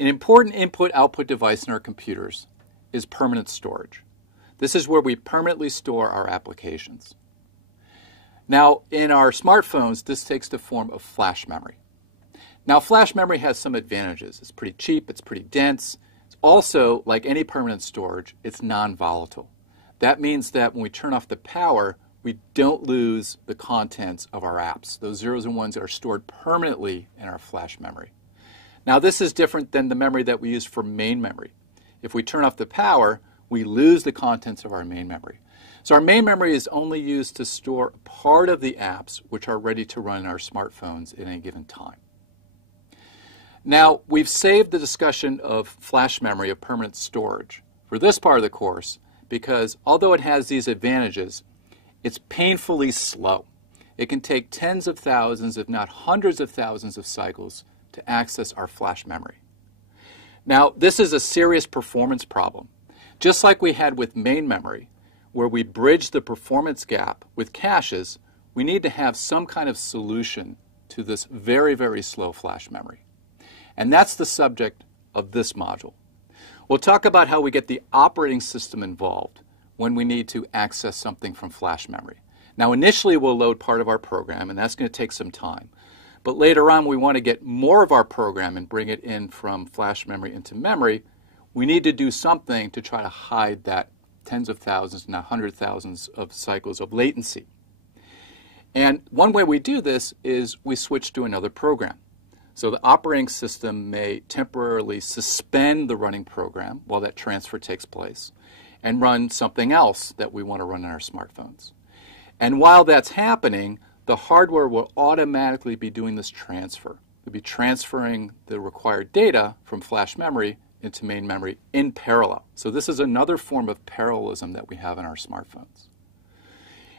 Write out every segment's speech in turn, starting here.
An important input-output device in our computers is permanent storage. This is where we permanently store our applications. Now, in our smartphones, this takes the form of flash memory. Now, flash memory has some advantages. It's pretty cheap, it's pretty dense. It's also, like any permanent storage, it's non-volatile. That means that when we turn off the power, we don't lose the contents of our apps. Those zeros and ones are stored permanently in our flash memory. Now, this is different than the memory that we use for main memory. If we turn off the power, we lose the contents of our main memory. So our main memory is only used to store part of the apps which are ready to run in our smartphones at any given time. Now, we've saved the discussion of flash memory, of permanent storage, for this part of the course because although it has these advantages, it's painfully slow. It can take tens of thousands, if not hundreds of thousands of cycles to access our flash memory. Now, this is a serious performance problem. Just like we had with main memory, where we bridge the performance gap with caches, we need to have some kind of solution to this very, very slow flash memory. And that's the subject of this module. We'll talk about how we get the operating system involved when we need to access something from flash memory. Now, initially we'll load part of our program, and that's going to take some time. But later on, we want to get more of our program and bring it in from flash memory into memory. We need to do something to try to hide that tens of thousands, now hundred thousands of cycles of latency. And one way we do this is we switch to another program. So the operating system may temporarily suspend the running program while that transfer takes place and run something else that we want to run on our smartphones. And while that's happening, the hardware will automatically be doing this transfer. We'll be transferring the required data from flash memory into main memory in parallel. So this is another form of parallelism that we have in our smartphones.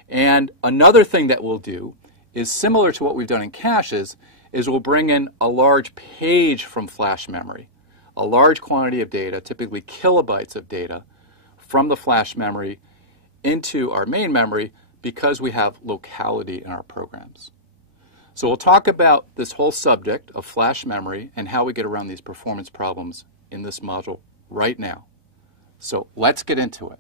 And another thing that we'll do is similar to what we've done in caches, is we'll bring in a large page from flash memory, a large quantity of data, typically kilobytes of data, from the flash memory into our main memory because we have locality in our programs. So we'll talk about this whole subject of flash memory and how we get around these performance problems in this module right now. So let's get into it.